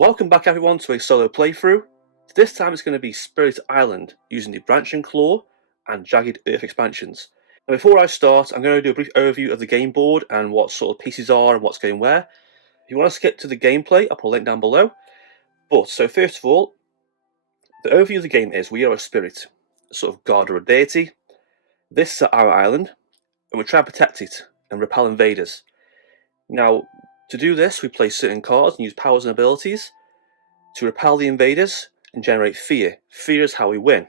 Welcome back everyone to a solo playthrough. This time it's going to be Spirit Island using the Branching Claw and Jagged Earth expansions. Now before I start, I'm going to do a brief overview of the game board and what sort of pieces are and what's going where. If you want to skip to the gameplay, I'll put a link down below. So first of all, the overview of the game is we are a spirit, a sort of god or a deity. This is our island, and we try and protect it and repel invaders. Now, to do this, we play certain cards and use powers and abilities to repel the invaders and generate fear. Fear is how we win.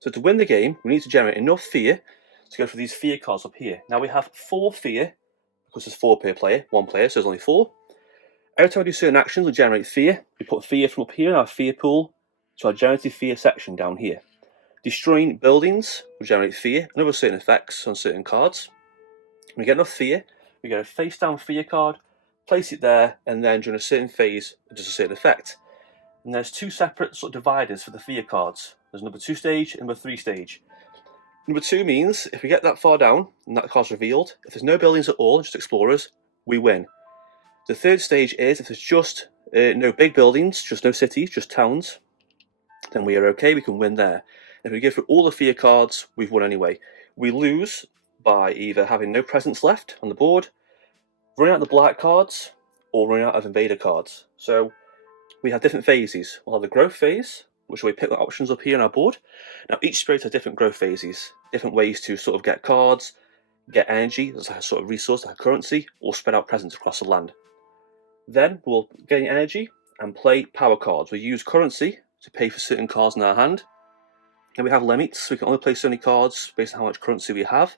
So to win the game, we need to generate enough fear to go for these fear cards up here. Now we have 4 fear, because there's 4 per player, 1 player, so there's only 4. Every time we do certain actions, we generate fear. We put fear from up here in our fear pool to our generated fear section down here. Destroying buildings will generate fear and other certain effects on certain cards. When we get enough fear, we get a face down fear card, place it there, and then during a certain phase, it does a certain effect. And there's 2 separate sort of dividers for the fear cards. There's number 2 stage and number 3 stage. Number 2 means if we get that far down and that card's revealed, if there's no buildings at all, just explorers, we win. The 3rd stage is if there's just no big buildings, just no cities, just towns, then we are okay, we can win there. If we go through all the fear cards, we've won anyway. We lose by either having no presence left on the board, running out the black cards, or running out of invader cards. So we have different phases. We'll have the growth phase, which we pick the options up here on our board. Now each spirit has different growth phases, different ways to sort of get cards, get energy, that's a sort of resource, like a currency, or spread out presence across the land. Then we'll gain energy and play power cards. We use currency to pay for certain cards in our hand. And we have limits, so we can only play so many cards based on how much currency we have.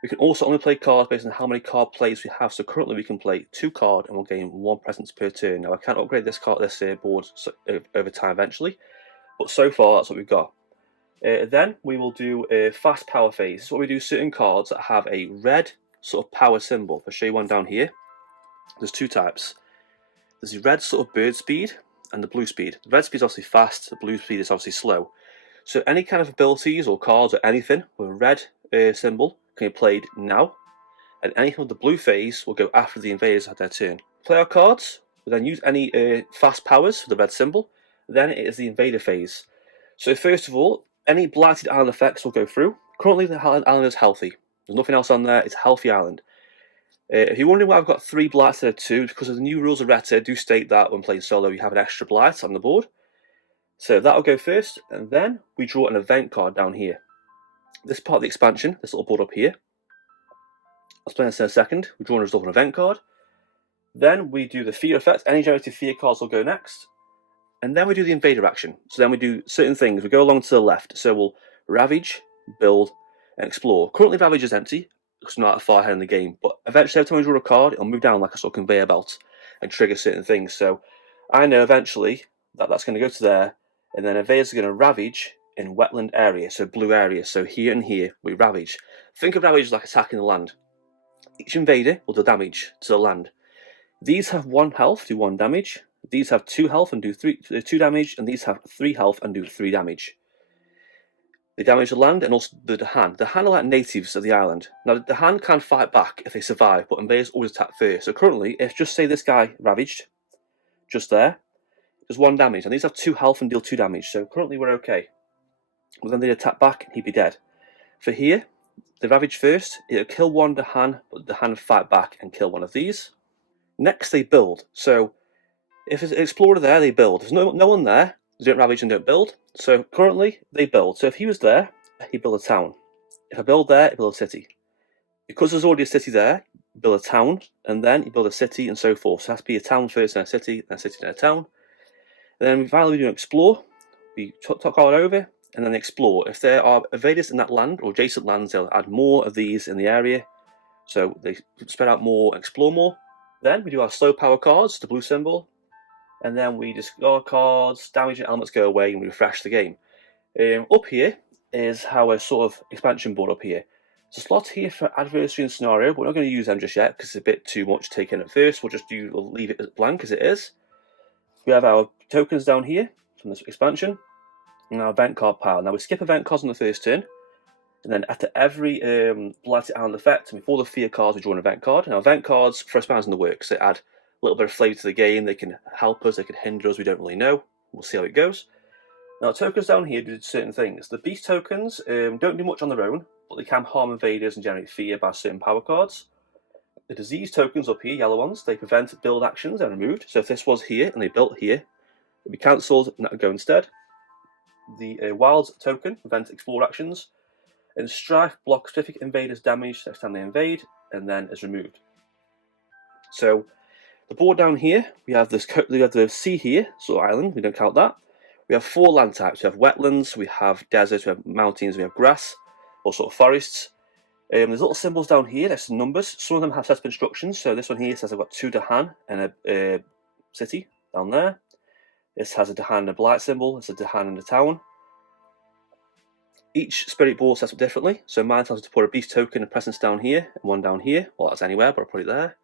We can also only play cards based on how many card plays we have. So currently we can play 2 cards and we'll gain 1 presence per turn. Now I can't upgrade this board over time eventually, but so far that's what we've got. Then we will do a fast power phase. So we do certain cards that have a red sort of power symbol. I'll show you one down here. There's 2 types. There's the red sort of bird speed and the blue speed. The red speed is obviously fast, the blue speed is obviously slow. So any kind of abilities or cards or anything with a red symbol can be played now, and anything with the blue phase will go after the invaders have their turn. Play our cards, we then use any fast powers for the red symbol, then it is the invader phase. So first of all, any blighted island effects will go through. Currently the island is healthy, there's nothing else on there, it's a healthy island. If you're wondering why I've got 3 blights instead of 2, it's because of the new rules of Reta do state that when playing solo you have an extra blight on the board. So that'll go first, and then we draw an event card down here. This part of the expansion, this little board up here. I'll explain this in a second. We draw a result of an event card. Then we do the fear effect. Any generated fear cards will go next. And then we do the invader action. So then we do certain things. We go along to the left. So we'll ravage, build, and explore. Currently ravage is empty, because we're not that far ahead in the game. But eventually every time we draw a card, it'll move down like a sort of conveyor belt and trigger certain things. So I know eventually that that's going to go to there. And then invaders are going to ravage in wetland area, so blue area. So here and here we ravage. Think of ravage as like attacking the land. Each invader will do damage to the land. These have 1 health, do 1 damage. These have 2 health and do 2 damage, and these have 3 health and do 3 damage. They damage the land and also the Han. The Han are like natives of the island. Now the Han can fight back if they survive, but invaders always attack first. So currently, if just say this guy ravaged, just there, there's 1 damage, and these have 2 health and deal 2 damage. So currently we're okay. But then they attack back and he'd be dead. For here, they ravage first, it'll kill 1 the Han, but the Han fight back and kill 1 of these. Next they build. So if there's an explorer there, they build. There's no one there, they don't ravage and don't build. So currently they build. So if he was there, he'd build a town. If I build there, he'd build a city. Because there's already a city there, build a town, and then you build a city and so forth. So it has to be a town first, then a city, then a town. And then finally we do explore. We talk all over, and then explore. If there are invaders in that land or adjacent lands, they'll add more of these in the area. So they spread out more and explore more. Then we do our slow power cards, the blue symbol. And then we discard cards, damage and elements go away, and we refresh the game. Up here is our sort of expansion board up here. There's a slot here for adversary and scenario, but we're not going to use them just yet because it's a bit too much to take in at first. We'll leave it as blank as it is. We have our tokens down here from this expansion. And our event card pile. Now we skip event cards on the first turn, and then after every blighted island effect, and before the fear cards, we draw an event card. Now event cards for expansion in the works, they add little bit of flavour to the game. They can help us, they can hinder us, we don't really know. We'll see how it goes. Now, tokens down here do certain things. The beast tokens don't do much on their own, but they can harm invaders and generate fear by certain power cards. The disease tokens up here, yellow ones, they prevent build actions and removed. So if this was here and they built here, it'd be cancelled and that would go instead. The wild token prevents explore actions. And strife blocks specific invaders' damage next time they invade, and then is removed. So the board down here, we have this. We have the sea here, sort of island. We don't count that. We have 4 land types. We have wetlands, we have deserts, we have mountains, we have grass, or sort of forests. There's little symbols down here. There's some numbers. Some of them have sets of instructions. So this one here says I've got 2 Dahan and a city down there. This has a Dahan and a blight symbol. It's a Dahan and a town. Each spirit board sets up differently. So mine tells us to put a beast token and presence down here and one down here. Well, that's anywhere, but I'll put it there.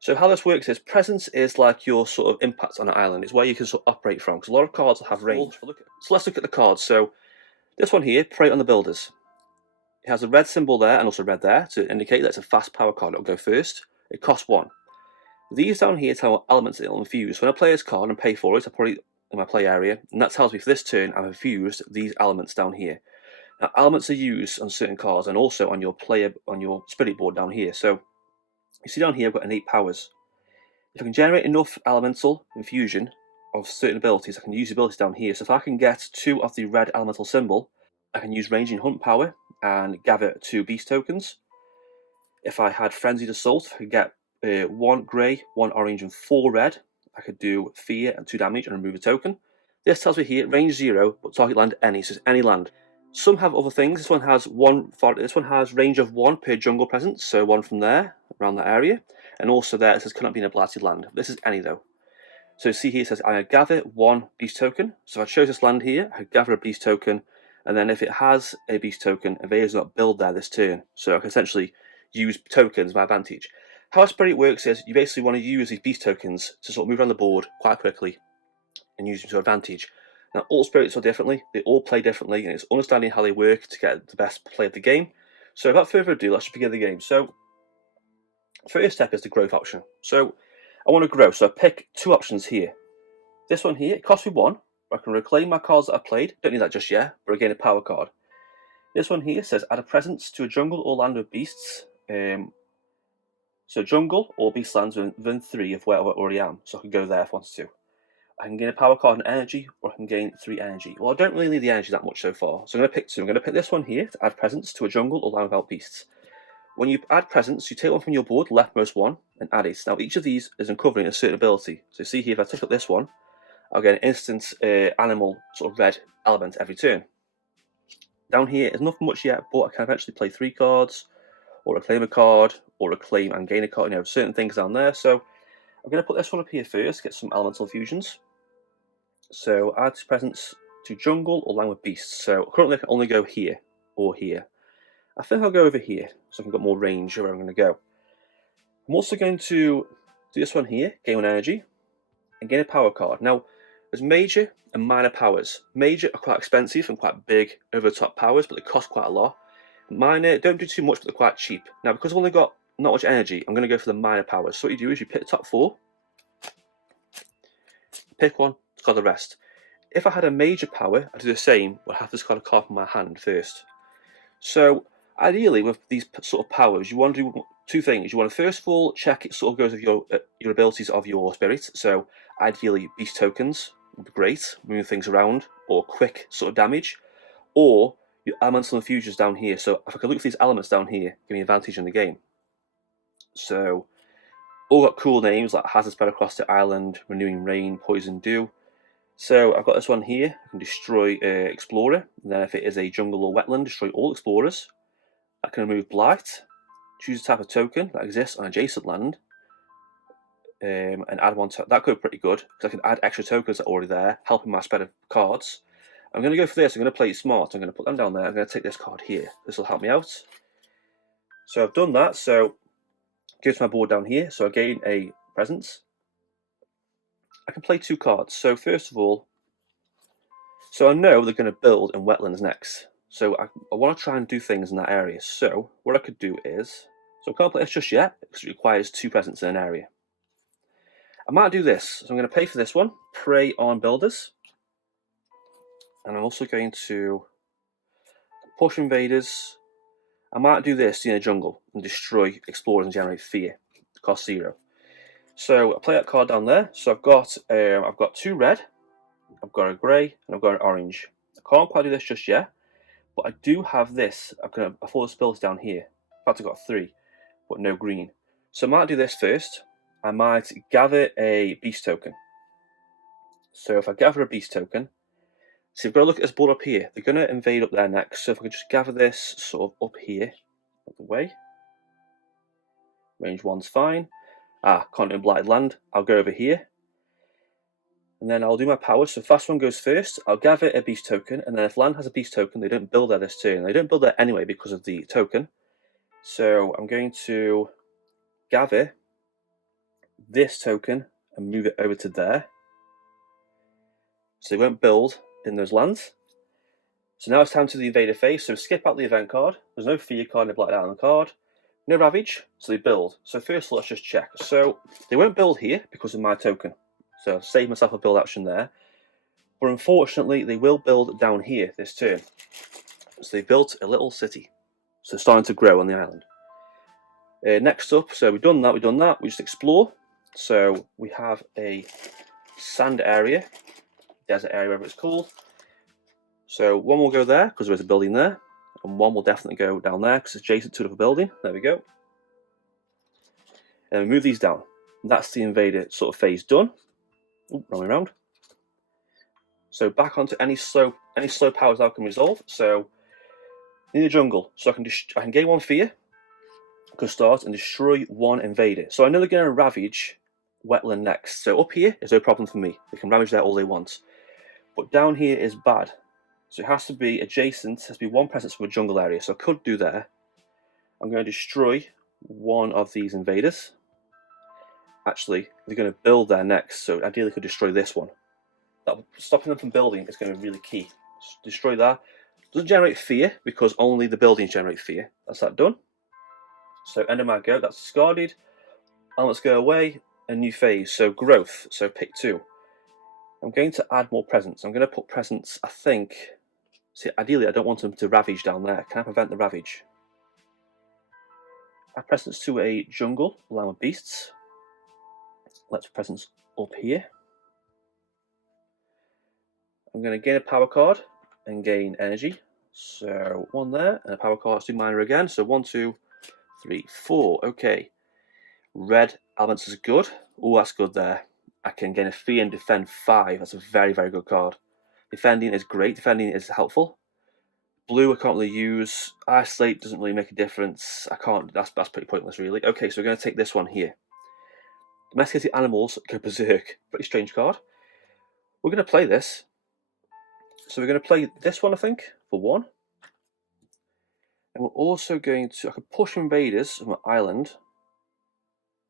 So how this works is presence is like your sort of impact on an island. It's where you can sort of operate from, because a lot of cards have range. So let's look at the cards. So this one here, Prey on the Builders. It has a red symbol there and also red there to indicate that it's a fast power card. It'll go first. It costs 1. These down here tell what elements it'll infuse. When I play this card and pay for it, I put it in my play area, and that tells me for this turn I've infused these elements down here. Now, elements are used on certain cards and also on your spirit board down here. So you see down here I've got innate powers. If I can generate enough elemental infusion of certain abilities, I can use the abilities down here. So if I can get 2 of the red elemental symbol, I can use ranging hunt power and gather 2 beast tokens. If I had frenzied assault, I could get 1 grey, 1 orange, and 4 red. I could do fear and 2 damage and remove a token. This tells me here range 0, but target land any, so it's any land. Some have other things. This one has range of 1 per jungle presence, so 1 from there, around that area. And also there it says cannot be in a blighted land. This is any though. So see here it says I gather 1 beast token. So if I chose this land here, I gather a beast token, and then if it has a beast token, invaders will not build there this turn. So I can essentially use tokens by advantage. How a spirit works is you basically want to use these beast tokens to sort of move around the board quite quickly and use them to advantage. Now, all spirits are differently, they all play differently, and it's understanding how they work to get the best play of the game. So without further ado, let's just begin the game. So, first step is the growth option. So, I want to grow, so I pick 2 options here. This one here, it costs me 1, I can reclaim my cards that I've played, don't need that just yet, but I gain a power card. This one here says add a presence to a jungle or land with beasts. So jungle or beast lands within 3 of where I already am, so I can go there if I wanted to. I can gain a power card and energy, or I can gain 3 energy. Well, I don't really need the energy that much so far, so I'm going to pick 2. I'm going to pick this one here to add presence to a jungle or land without beasts. When you add presence, you take one from your board, leftmost one, and add it. Now, each of these is uncovering a certain ability. So see here, if I take up this one, I'll get an instant animal sort of red element every turn. Down here, there's nothing much yet, but I can eventually play 3 cards, or reclaim a card, or reclaim and gain a card. You know, certain things down there. So I'm going to put this one up here first, get some elemental fusions. So add presence to jungle or land with beasts. So currently I can only go here or here. I think I'll go over here so I can get more range of where I'm going to go. I'm also going to do this one here, gain 1 energy, and gain a power card. Now, there's major and minor powers. Major are quite expensive and quite big, over the top powers, but they cost quite a lot. Minor don't do too much, but they're quite cheap. Now, because I've only got not much energy, I'm going to go for the minor powers. So what you do is you pick the top 4, pick one, discard the rest. If I had a major power, I'd do the same, but I'd have to discard a card from my hand first. So ideally, with these sort of powers, you want to do 2 things. You want to first of all check it sort of goes with your abilities of your spirit. So ideally, beast tokens would be great, moving things around, or quick sort of damage, or your elemental infusions down here. So if I can look for these elements down here, give me advantage in the game. So all got cool names like Hazard Spread Across the Island, Renewing Rain, Poison Dew. So I've got this one here, I can destroy Explorer, and then if it is a jungle or wetland, destroy all Explorers. I can remove Blight, choose a type of token that exists on adjacent land, and add 1 to that. Could be pretty good, because I can add extra tokens that are already there, helping my spread of cards. I'm going to go for this, I'm going to play it smart, I'm going to put them down there, I'm going to take this card here, this will help me out. So I've done that, so go to my board down here, so I gain a presence. I can play 2 cards. So first of all, so I know they're going to build in wetlands next. So I want to try and do things in that area. So what I could do is, so I can't play this just yet because it requires 2 presence in an area. I might do this. So I'm going to pay for this one, prey on builders. And I'm also going to push invaders. I might do this in the jungle and destroy explorers and generate fear. Cost 0. So I play that card down there. So I've got 2 red, I've got a grey, and I've got an orange. I can't quite do this just yet, but I do have this. I'm going to afford spells down here. In fact, I've got 3, but no green. So I might do this first. I might gather a beast token. So if I gather a beast token, so you've got to look at this board up here. They're going to invade up there next. So if I can just gather this sort of up here, out the way. Range 1's fine. Can't do blighted land. I'll go over here. And then I'll do my power. So fast one goes first. I'll gather a beast token. And then if land has a beast token, they don't build there this turn. They don't build there anyway because of the token. So I'm going to gather this token and move it over to there. So they won't build in those lands. So now it's time to the invader phase. So skip out the event card. There's no fear card, no blighted on the card. No ravage, so they build. So first let's just check. So they won't build here because of my token. So I'll save myself a build action there. But unfortunately, they will build down here this turn. So they built a little city. So they're starting to grow on the island. Next up, so we've done that. We just explore. So we have a sand area, desert area, whatever it's called. So one will go there because there's a building there. And one will definitely go down there because it's adjacent to the building. There we go. And we move these down. That's the invader sort of phase done. Ooh, wrong way around. So back onto any slow powers I can resolve. So in the jungle, so I can gain 1 fear, could start and destroy 1 invader. So I know they're going to ravage wetland next. So up here is no problem for me. They can ravage there all they want. But down here is bad. So it has to be adjacent, has to be 1 presence from a jungle area. So I could do there. I'm going to destroy 1 of these invaders. Actually, they're going to build there next. So ideally, could destroy this one. Stopping them from building is going to be really key. Destroy that. Doesn't generate fear because only the buildings generate fear. That's that done. So end of my go. That's discarded. And let's go away. A new phase. So growth. So pick 2. I'm going to add more presence. I'm going to put presence, I think. See, ideally, I don't want them to ravage down there. Can I prevent the ravage? Add presence to a jungle, line of beasts. Let's presence up here. I'm going to gain a power card and gain energy. So 1 there, and a power card. Let's do minor again. So 1, 2, 3, 4. Okay. Red elements is good. Oh, that's good there. I can gain a fear and defend 5. That's a very, very good card. Defending is great. Defending is helpful. Blue I can't really use. Isolate doesn't really make a difference. I can't. That's pretty pointless, really. Okay, so we're going to take this one here. Domesticated animals go berserk. Pretty strange card. We're going to play this. So we're going to play this one, I think, for 1. And we're also going to. I can push invaders from an island.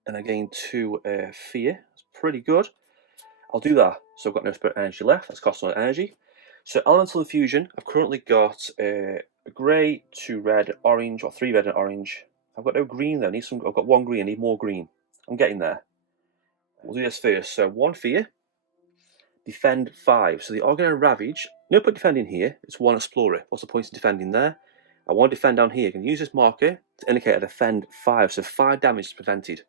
And I gain 2 fear. It's pretty good. I'll do that. So I've got no spirit energy left. That's costing no energy. So elemental infusion. I've currently got a grey, 2 red, orange, or 3 red and orange. I've got no green though. I've got 1 green. I need more green. I'm getting there. We'll do this first. So 1 fear. Defend 5. So they are going to ravage. No point defending here. It's 1 explorer. What's the point of defending there? I want to defend down here. I can use this marker to indicate I defend 5. So 5 damage is prevented.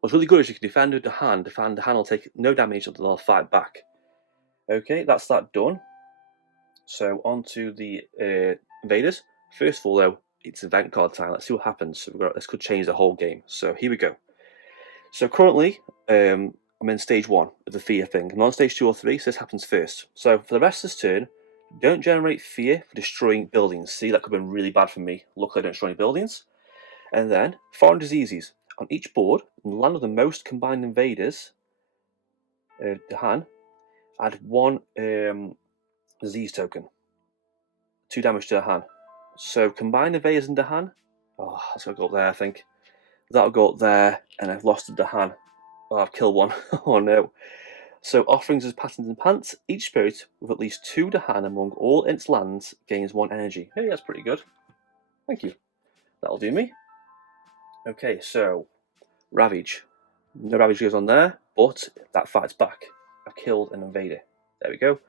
What's really good is you can defend with the hand. The hand will take no damage until they'll fight back. Okay, that's that done. So on to the invaders. First of all, though, it's event card time. Let's see what happens. So this could change the whole game. So here we go. So currently, I'm in stage 1 of the fear thing. I'm on stage 2 or 3, so this happens first. So for the rest of this turn, don't generate fear for destroying buildings. See, that could have been really bad for me. Luckily, I don't destroy any buildings. And then, foreign diseases. On each board, in the land of the most combined invaders, Dahan, add 1 disease token. 2 damage to Dahan. So combined invaders in Dahan. Oh, that's got to go up there, I think. That'll go up there, and I've lost to Dahan. Oh, I've killed 1. Oh no. So offerings as patterns and pants. Each spirit with at least 2 Dahan among all its lands gains 1 energy. Hey, that's pretty good. Thank you. That'll do me. Okay, so ravage. No ravage goes on there. but that fights back. I've killed an invader. There we go.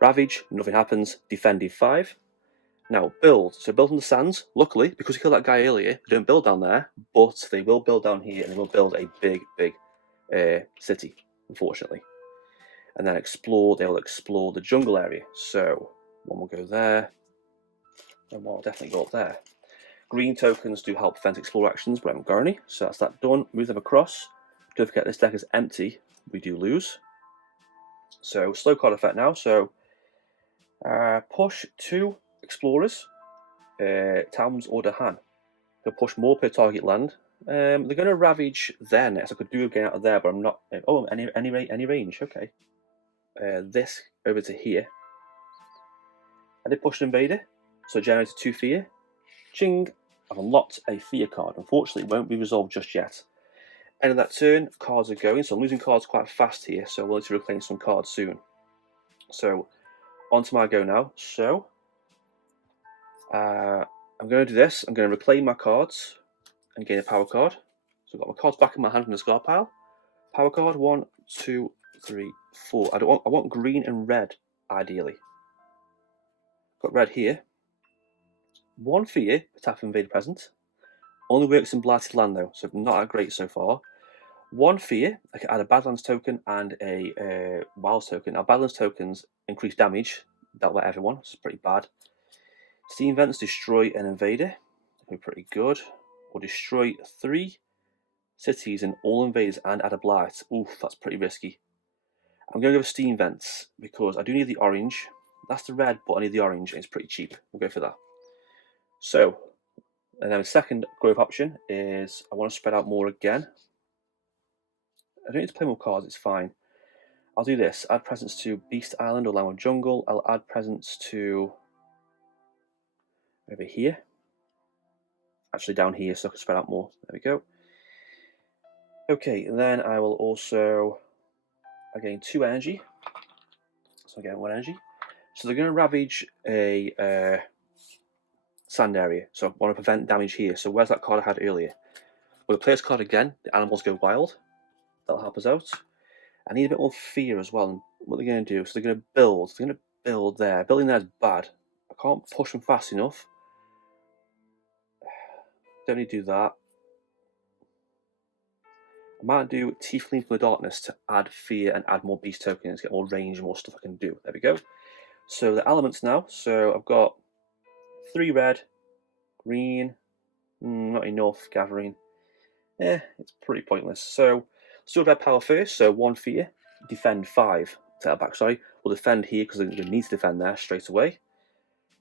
Ravage, nothing happens. Defend D5. Now, build. So build on the sands. Luckily, because we killed that guy earlier, they don't build down there, but they will build down here, and they will build a big city, unfortunately. And then explore. They will explore the jungle area. So one will go there, and one will definitely go up there. Green tokens do help fence explore actions, but I haven't got any, so that's that done. Move them across. Don't forget this deck is empty. We do lose. So slow card effect now. So push 2 explorers, towns or Dahan. They'll push more per target land. They're going to ravage there next. I could do again out of there, but I'm not. Oh, any range. Okay. This over to here. I did push an invader, so generated 2 fear. Ching. I've unlocked a fear card. Unfortunately, it won't be resolved just yet. End of that turn, cards are going, so I'm losing cards quite fast here, so we'll need to reclaim some cards soon. So, on to my go now. So, I'm going to do this. I'm going to reclaim my cards and gain a power card. So I've got my cards back in my hand from the discard pile. Power card, 1, 2, 3, 4. I want green and red, ideally. Got red here. 1 fear, tap invader present. Only works in blighted land though, so not that great so far. 1 fear, I can add a Badlands token and a Wilds token. Now Badlands tokens increase damage, that'll let everyone, it's pretty bad. Steam Vents destroy an invader, that'll be pretty good. Or destroy 3 cities and all invaders and add a blight. Oof, that's pretty risky. I'm going to go with Steam Vents because I do need the orange. That's the red, but I need the orange and it's pretty cheap. We'll go for that. So, and then the second growth option is I want to spread out more again. I don't need to play more cards, it's fine. I'll do this. Add presents to Beast Island or Land Jungle. I'll add presents to over here. Actually down here so I can spread out more. There we go. Okay, and then I will also gain 2 energy. So I get 1 energy. So they're going to ravage a sand area. So I want to prevent damage here. So where's that card I had earlier? Well, the player's card again. The animals go wild. That'll help us out. I need a bit more fear as well. And what they're going to do? So they're going to build. They're going to build there. Building there is bad. I can't push them fast enough. Don't need to do that. I might do Tiefling from the Darkness to add fear and add more beast tokens, get more range and more stuff I can do. There we go. So the elements now. So I've got 3 red, green, not enough, gathering. It's pretty pointless. So still red power first. So 1 fear, defend 5. Take that back, sorry. We'll defend here because we need to defend there straight away.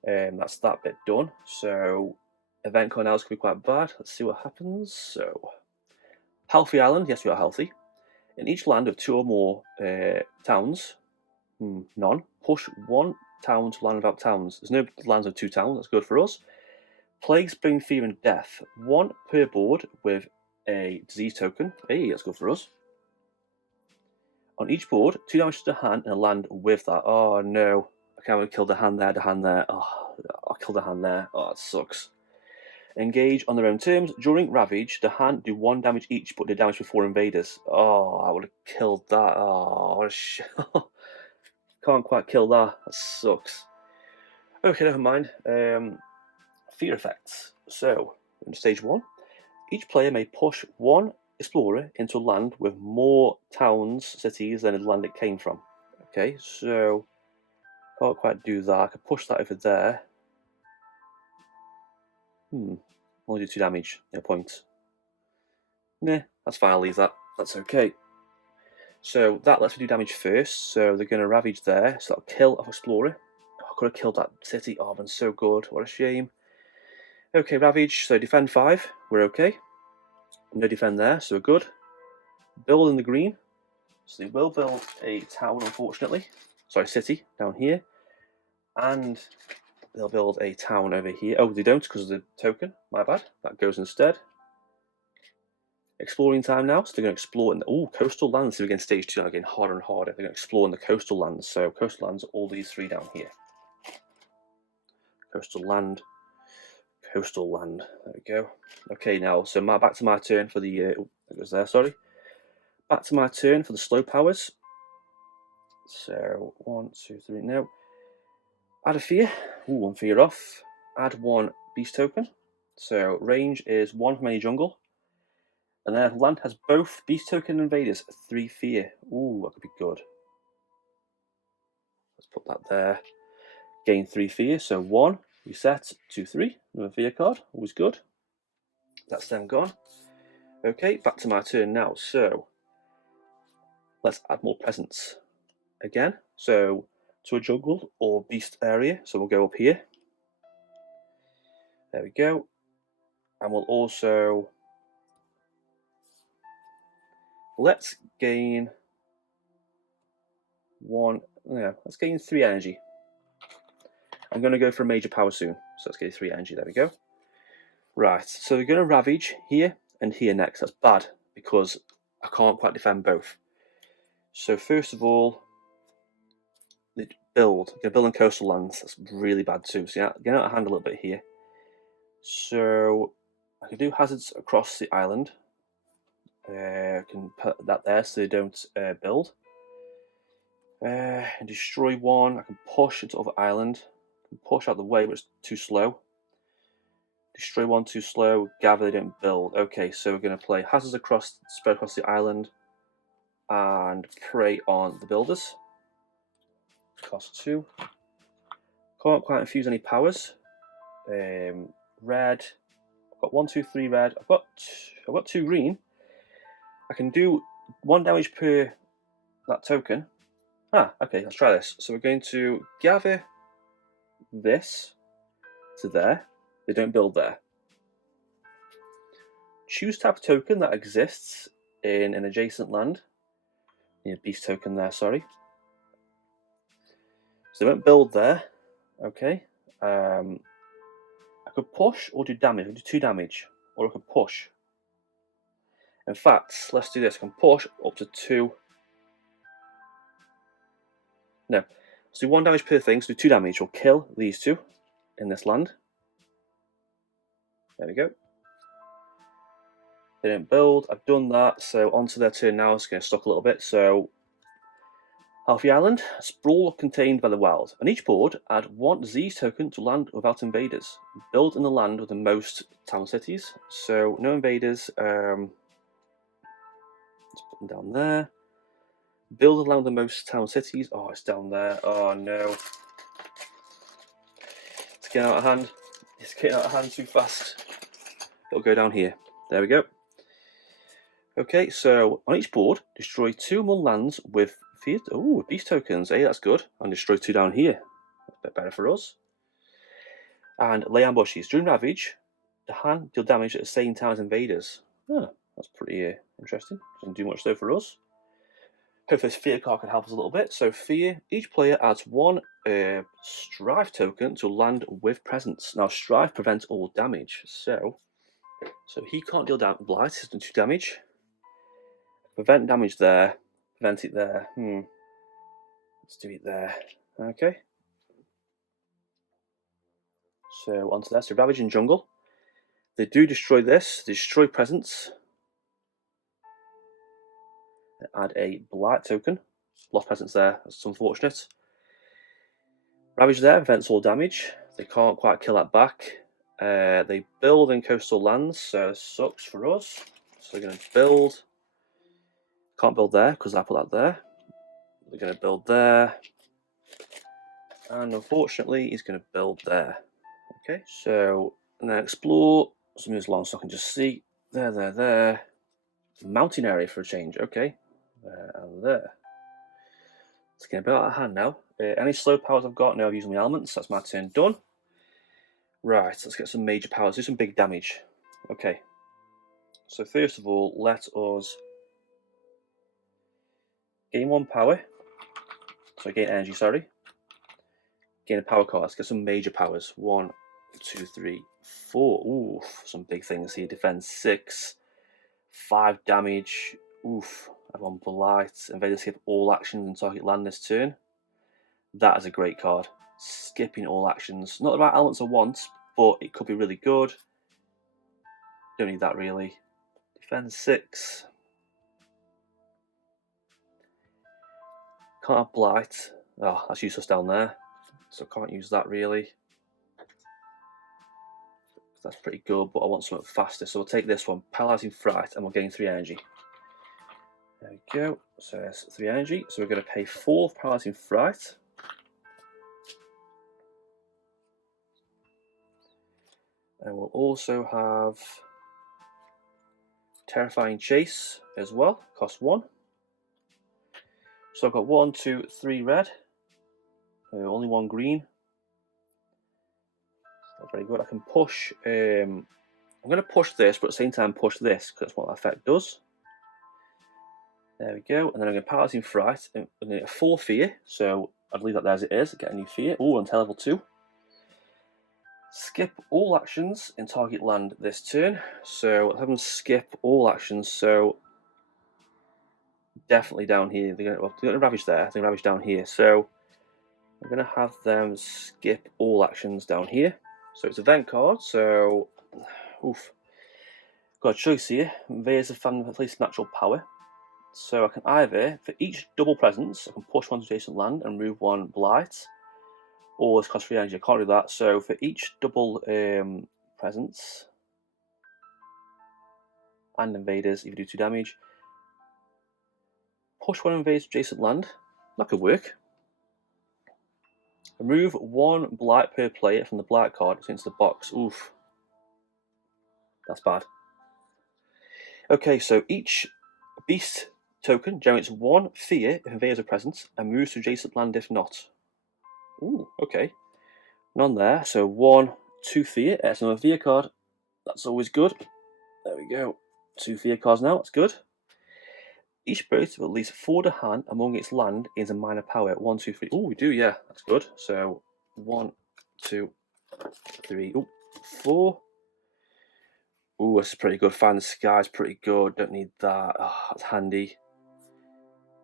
That's that bit done. So event card now is going to be quite bad. Let's see what happens. So healthy island, yes, we are healthy. In each land of 2 or more towns, none. Push 1 town to land without towns. There's no lands of 2 towns, that's good for us. Plagues bring fear and death. 1 per board with a disease token. Hey, that's good for us. On each board, 2 damage to the hand and a land with that. Oh no, I can't kill the hand there, Oh, I'll kill the hand there. Oh, that sucks. Engage on their own terms. During Ravage, the hand do 1 damage each, but do damage before invaders. Oh, I would have killed that. Oh, what a shit. Can't quite kill that. That sucks. Okay, never mind. Fear effects. So, in stage 1, each player may push 1 explorer into a land with more towns, cities than the land it came from. Okay, so can't quite do that. I could push that over there. Only do 2 damage, no point. Nah, that's fine, I'll leave that. That's okay. So that lets me do damage first. So they're going to ravage there. So that'll kill an explorer. Oh, I could have killed that city. Oh, I've been so good. What a shame. Okay, ravage. So defend 5. We're okay. No defend there, so we're good. Build in the green. So they will build a town, unfortunately. Sorry, city down here. And they'll build a town over here. Oh, they don't because of the token. My bad. That goes instead. Exploring time now. So they're going to explore in the coastal lands. So we're getting stage 2 now, getting harder and harder. They're going to explore in the coastal lands. So coastal lands are all these 3 down here. Coastal land. Coastal land. There we go. Okay, now, so back to my turn for the... it goes there, sorry. back to my turn for the slow powers. So 1, 2, 3. No. Add a fear. Ooh, 1 fear off. Add 1 beast token. So range is 1 from any jungle. And then land has both beast token and invaders. 3 fear. Ooh, that could be good. Let's put that there. Gain 3 fear. So 1, reset, 2, 3. Another fear card. Always good. That's them gone. Okay, back to my turn now. So let's add more presents again. So to a jungle or beast area. So we'll go up here. There we go. And we'll also, let's gain 1, no, let's gain 3 energy. I'm going to go for a major power soon. So let's get 3 energy. There we go. Right, so we're going to ravage here and here next. That's bad because I can't quite defend both. So first of all, build. I'm going to build in coastal lands. That's really bad too. So yeah, get out of hand a little bit here. So I can do hazards across the island. I can put that there so they don't build. And destroy 1. I can push into other island. I can push out the way, but it's too slow. Destroy 1 too slow. Gather, they don't build. Okay, so we're going to play hazards spread across the island, and prey on the builders. Cost 2. Can't quite infuse any powers. Red. I've got 1, 2, 3 red. I've got 2 green. I can do 1 damage per that token. Ah, okay, let's try this. So we're going to gather this to there. They don't build there. Choose type of token that exists in an adjacent land. Yeah, beast token there, sorry. So they won't build there. Okay. I could push or do damage. I could do 2 damage. Or I could push. In fact, let's do this. I can push up to 2. No. Let's do 1 damage per thing. So do 2 damage. We'll kill these 2 in this land. There we go. They didn't build. I've done that. So onto their turn now. It's going to stock a little bit. So Healthy Island, sprawl contained by the wild. On each board, add 1 disease token to land without invaders. Build in the land with the most town cities. So no invaders. Let's put them down there. Build in the land with the most town cities. Oh, it's down there. Oh no. It's getting out of hand. It's getting out of hand too fast. It'll go down here. There we go. Okay, so on each board, destroy 2 more lands with beast tokens. Hey, that's good. And destroy 2 down here. That's a bit better for us. And lay ambushes. During ravage, the hand deal damage at the same time as invaders. Oh, that's pretty interesting. Doesn't do much though for us. Hopefully this fear card can help us a little bit. So fear, each player adds 1 strife token to land with presence. Now strife prevents all damage. So he can't deal blight, he's done 2 damage. Prevent damage there. Prevent it there. Let's do it there. Okay. So onto that. So ravage and jungle. They do destroy this. They destroy presence. They add a blight token. Lost presence there. That's unfortunate. Ravage there prevents all damage. They can't quite kill that back. They build in coastal lands, so it sucks for us. So they're going to build. Can't build there because I put that there. They're going to build there. And unfortunately, he's going to build there. Okay, so and then explore. Something as long as I can just see. There. Mountain area for a change. Okay, there and there. It's getting a bit out of hand now. Any slow powers I've got now, I've used my elements. That's my turn done. Right, let's get some major powers. Do some big damage. Okay. So first of all, let us gain 1 power. So gain energy, sorry. Gain a power card. Let's get some major powers. 1, 2, 3, 4. Ooh, some big things here. Defense 6. 5 damage. Oof. I've on Blight. Invaders skip all actions and target land this turn. That is a great card. Skipping all actions. Not the right elements I want, but it could be really good. Don't need that really. Defense 6. Can't have blight. Oh, that's useless down there. So I can't use that really. That's pretty good, but I want something faster. So we'll take this one, Paralyzing Fright, and we'll gain 3 energy. There we go. So that's 3 energy. So we're going to pay 4 Paralyzing Fright. And we'll also have Terrifying Chase as well. Cost 1. So I've got 1, 2, 3 red. Only 1 green. Not very good. I can push. I'm going to push this, but at the same time push this because that's what that effect does. There we go. And then I'm going to Paralyzing Fright. I'm going to get 4 fear. So I'd leave that there as it is. Get a new fear. Oh, until level 2. Skip all actions in target land this turn. So let's have them skip all actions. So definitely down here. They're going to ravage there. They're going to ravage down here. So I'm going to have them skip all actions down here. So it's event card. So, oof. Got a choice here. Invaders of Fangs at least natural power. So I can either, for each double presence, I can push 1 to adjacent land and remove 1 blight. Or it's cost 3 energy. I can't do that. So for each double presence and invaders, if you do 2 damage, push 1 invaders to adjacent land. That could work. Remove 1 blight per player from the blight card into the box. Oof. That's bad. Okay, so each beast token generates 1 fear if invaders are present and moves to adjacent land if not. Ooh, okay. None there, so 1, 2 fear. That's another fear card. That's always good. There we go. 2 fear cards now, that's good. Each spirit with at least 4 to hand among its land gains a minor power. 1, 2, 3. Oh, we do, yeah, that's good. So 1, 2, 3, 4. Ooh, this is pretty good. Find the Sky is pretty good. Don't need that. Oh, that's handy.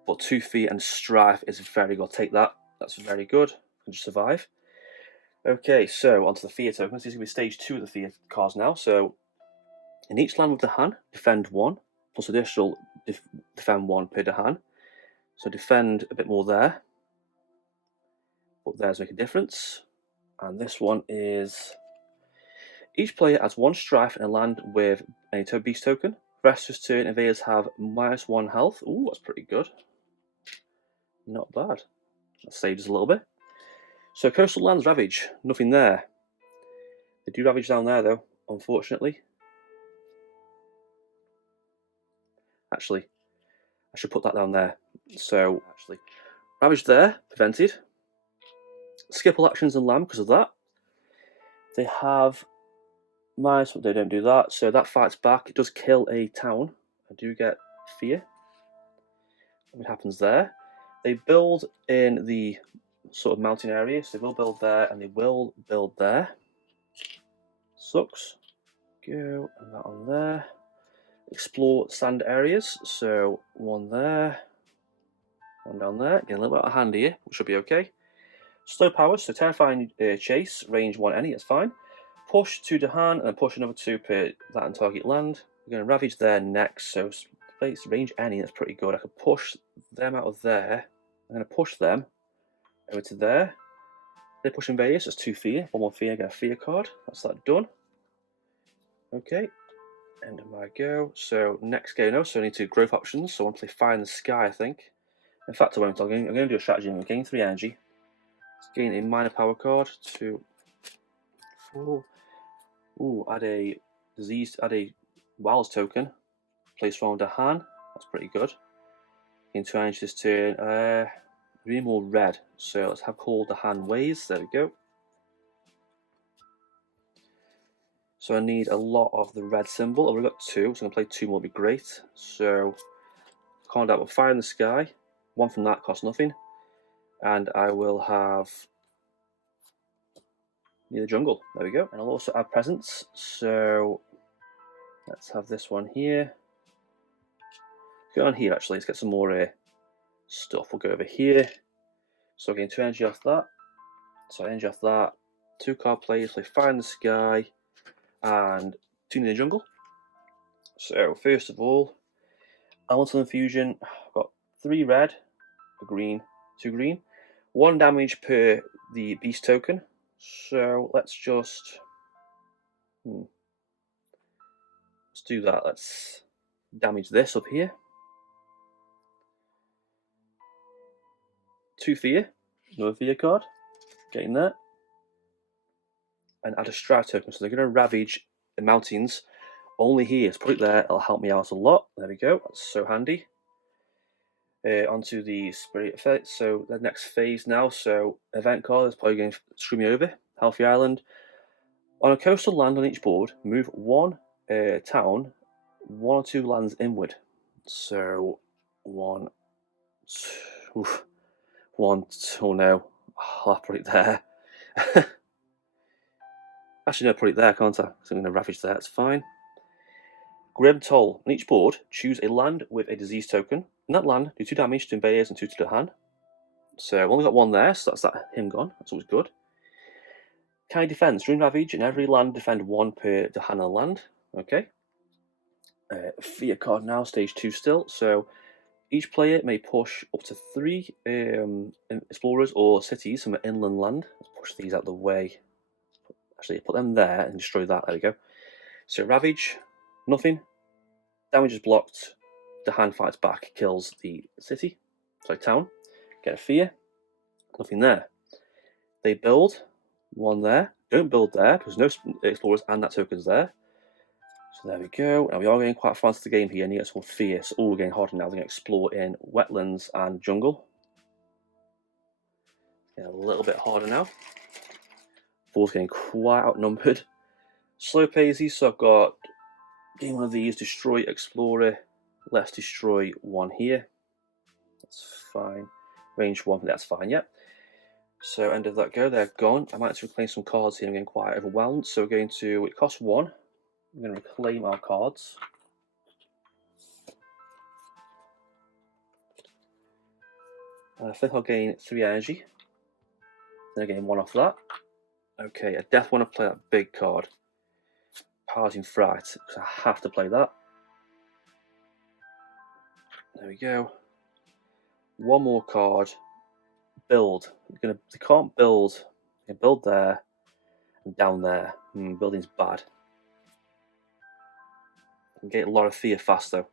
But 2 feet and Strife is very good. I'll take that. That's very good. Can just survive. Okay, so onto the fear tokens. This is going to be stage 2 of the fear cards now. So in each land with the hand, defend 1, plus additional defend 1 per hand. So defend a bit more there. But there's make a difference. And this one is each player adds 1 strife and a land with any beast token. Rest of this turn, invaders have -1 health. Ooh, that's pretty good. Not bad. That saves us a little bit. So coastal lands ravage. Nothing there. They do ravage down there though, unfortunately. Actually, I should put that down there. So actually, ravage there, prevented. Skip all actions and land because of that. They have minus, but they don't do that. So that fights back. It does kill a town. I do get fear. What happens there? They build in the sort of mountain areas. So they will build there and they will build there. Sucks. Go and that on there. Explore sand areas. So 1 there, 1 down there. Getting a little bit out of hand here, which should be okay. Slow powers, so terrifying chase, range 1 any, that's fine. Push 2 to hand and then push another 2 per that and target land. We're going to ravage there next, so place range any, that's pretty good. I can push them out of there. I'm going to push them over to there. They're pushing invaders, that's 2 fear. 1 more fear, I get a fear card. That's that done. Okay, end of my go. So next go now, so I need 2 growth options. So I want to play Fire in the Sky, I think. In fact, I won't. I'm going to do a strategy. I'm going to gain 3 energy. Let's gain a minor power card. 2, 4. Ooh, add a disease, add a Wiles token. Place round a hand. That's pretty good. Gain 2 energy this turn. We need more red. So let's have called the hand ways. There we go. So I need a lot of the red symbol. I've already got 2, so I'm going to play 2 more, would be great. So, can't doubt, Fire in the Sky. 1 from that costs nothing. And I will have near the jungle. There we go. And I'll also add presents. So, let's have this one here. Go on here actually. Let's get some more stuff. We'll go over here. So, again, 2 energy off that. So, energy off that. 2 card plays, play Fire in the Sky. And 2 in the jungle. So first of all, Elemental Infusion. I've got 3 red, a green, 2 green. 1 damage per the beast token. So let's just let's do that. Let's damage this up here. 2 fear. Another fear card. Getting there. And add a strike token. So they're going to ravage the mountains only here. So put it there. It'll help me out a lot. There we go. That's so handy. Onto the spirit effect. So the next phase now. So event card is probably going to screw me over. Healthy Island. On a coastal land on each board, move 1 town, 1 or 2 lands inward. So 1, 2, 1, 2, oh no. I'll put it there. Actually, no, put it there, can't I? So I'm going to ravage there. It's fine. Grim Toll. On each board, choose a land with a disease token. In that land, do 2 damage to invaders and 2 to the hand. So I've only got 1 there, so that's that him gone. That's always good. Kind defense. During ravage, in every land, defend 1 per Dahana land. Okay. Fear card now, stage 2 still. So each player may push up to 3 explorers or cities from an inland land. Let's push these out of the way. Actually, put them there and destroy that. There we go. So ravage, nothing. Damage is blocked. The hand fights back, kills the city. Sorry, town. Get a fear. Nothing there. They build 1 there. Don't build there because no explorers and that token's there. So there we go. Now we are getting quite far into the game here, and you get some fierce. Oh, we're getting harder now. We're going to explore in wetlands and jungle. Getting a little bit harder now. Board's getting quite outnumbered. Slow pacey, so I've got game 1 of these, destroy explorer. Let's destroy 1 here. That's fine. Range 1, that's fine, yeah. So end of that go, they're gone. I might have to reclaim some cards here. I'm getting quite overwhelmed. So we're going to, it costs 1. We're going to reclaim our cards. I think I'll gain 3 energy. Then I gain 1 off that. Okay, I definitely want to play that big card. Parting Fright, because I have to play that. There we go. 1 more card. Build. They can't build. They can build there and down there. Building's bad. Can get a lot of fear fast though.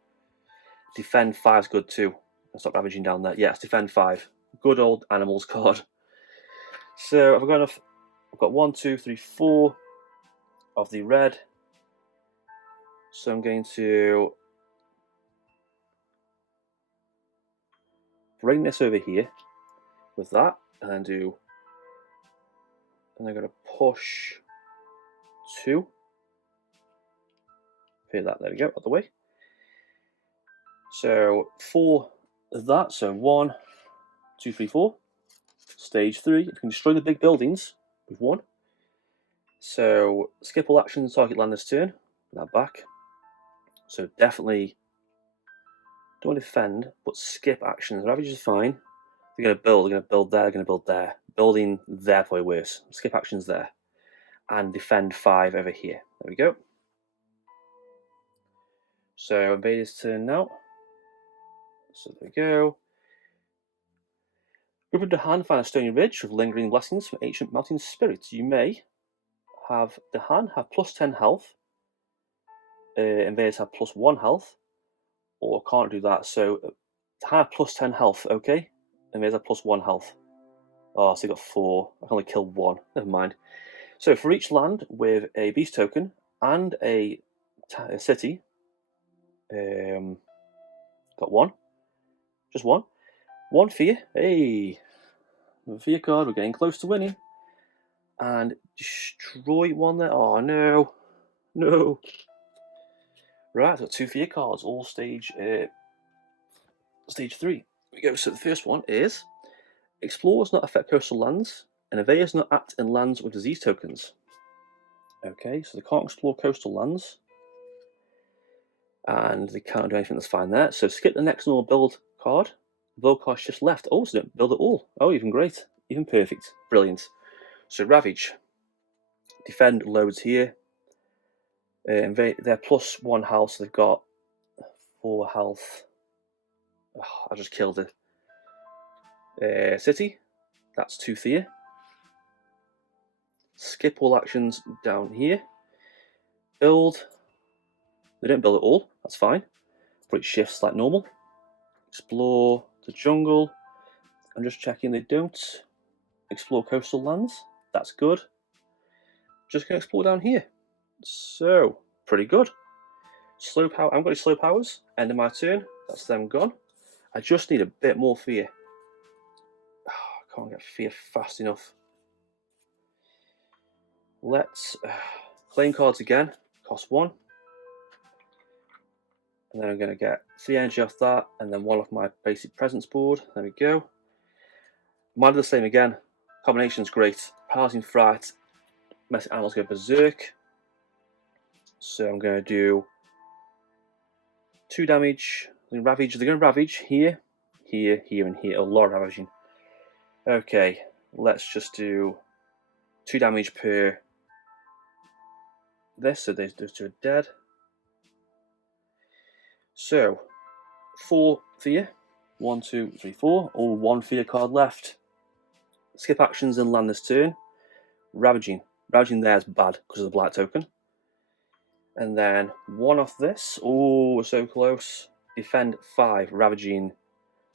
Defend 5's good too. I'll stop ravaging down there. Yes, defend 5. Good old animals card. So I've got enough. I've got 1, 2, 3, 4 of the red. So I'm going to bring this over here with that, and then do. And I'm going to push 2. Here that. There we go. Out the way. So 4 of that. So 1, 2, 3, 4. Stage 3. You can destroy the big buildings with 1. So skip all actions, target land this turn. Put that back. So definitely don't defend, but skip actions. Ravage is fine. They're going to build. They're going to build there. They're going to build there. Building there probably worse. Skip actions there, and defend 5 over here. There we go. So invaders turn now. So there we go. Group of the hand find a stony ridge with lingering blessings from ancient mountain spirits. You may have the hand have plus 10 health. Invaders have plus 1 health, or can't do that. So the hand have plus 10 health. Okay, invaders have plus 1 health. Oh, so you got 4. I can only kill 1. Never mind. So for each land with a beast token and a city, got 1. Just 1. 1 fear. Hey, fear card. We're getting close to winning. And destroy 1 there. Oh no, no. Right, I've got 2 fear cards, all stage 3. Here we go. So the first one is explorers not affect coastal lands, and invaders not act in lands with disease tokens. Okay, so they can't explore coastal lands, and they can't do anything. That's fine there. So skip the next normal build card. The build card shifts left. Oh, so don't build it all. Oh, even great, even perfect, brilliant. So ravage, defend loads here. They're plus 1 health, so they've got 4 health. Oh, I just killed it. City, that's 2 fear. Skip all actions down here. Build, they don't build at all, that's fine. But it shifts like normal. Explore the jungle. I'm just checking they don't explore coastal lands. That's good. Just gonna explore down here. So, pretty good. Slow power. I've got any slow powers. End of my turn. That's them gone. I just need a bit more fear. Oh, I can't get fear fast enough. Let's claim cards again. Cost 1. And then I'm going to get 3 energy off that, and then 1 off my basic presence board. There we go. Mine are the same again. Combination's great. Parsing Fright. Messy animals go berserk. So I'm going to do 2 damage. Ravage. They're going to ravage here, here, here, and here. A lot of ravaging. Okay, let's just do 2 damage per this. So those 2 are dead. So 4 fear. 1, 2, 3, 4. All 1 fear card left. Skip actions and land this turn. Ravaging. Ravaging there is bad because of the blight token. And then 1 off this. Oh, we're so close. Defend 5. Ravaging.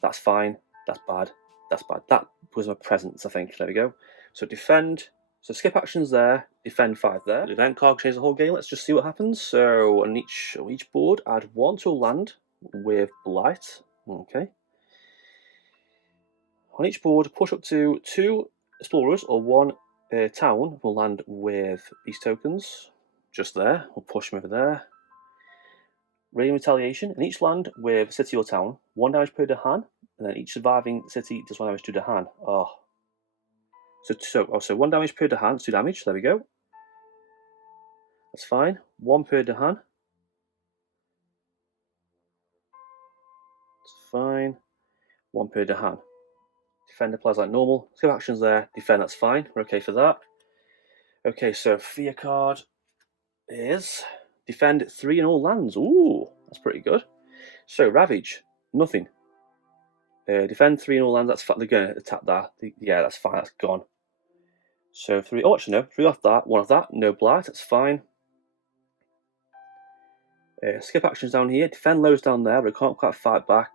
That's fine. That's bad. That's bad. That was my presence, I think. There we go. So defend. So skip actions there. Defend 5 there. The event card changes the whole game. Let's just see what happens. So on each board, add 1 to a land with blight. Okay. On each board, push up to 2 explorers or 1 town will land with these tokens. Just there. We'll push them over there. Radiant Retaliation. In each land with city or town, 1 damage per Dahan, and then each surviving city does 1 damage to Dahan. Oh. So 1 damage per Dahan, 2 damage. There we go. That's fine. 1 per Dahan. It's fine. 1 per Dahan. Defend applies like normal. Skip actions there. Defend, that's fine. We're okay for that. Okay, so fear card is defend 3 in all lands. Ooh, that's pretty good. So ravage, nothing. Defend 3 in all lands. That's fine. They're going to attack that. Yeah, that's fine. That's gone. So 3. Oh, actually no. 3 off that. 1 off that. No blight. That's fine. Skip actions down here. Defend lows down there, but we can't quite fight back.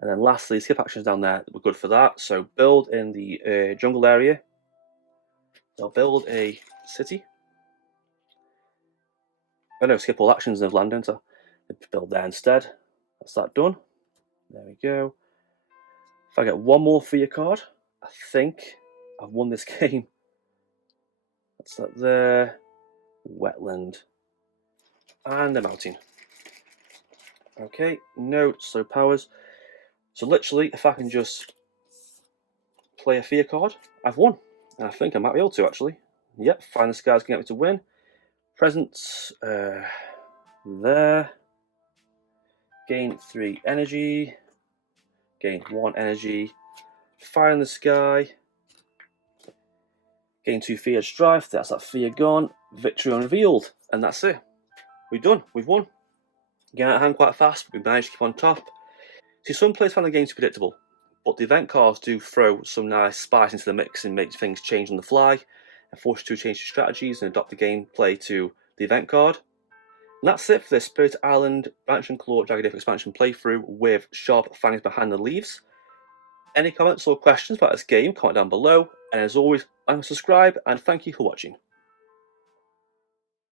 And then lastly, skip actions down there. We're good for that. So build in the jungle area. They'll build a city. Oh no, skip all actions and land enter. Build there instead. That's that done. There we go. If I get 1 more fear card, I think I've won this game. That's that there. Wetland. And a mountain. Okay, no slow powers. So literally, if I can just play a fear card, I've won. And I think I might be able to actually. Yep, find the skies can get me to win. Presence there. Gain 3 energy. Gain 1 energy. Fire in the sky. Gain 2 fear strife. That's that fear gone. Victory unrevealed. And that's it. We're done. We've won. Getting out of hand quite fast, but we managed to keep on top. See, some players find the game too predictable, but the event cards do throw some nice spice into the mix and make things change on the fly, and force you to change your strategies and adopt the gameplay to the event card. And that's it for this Spirit Island Branch and Claw Jagged Earth expansion playthrough with Sharp Fangs behind the leaves. Any comments or questions about this game, comment down below, and as always, subscribe and thank you for watching.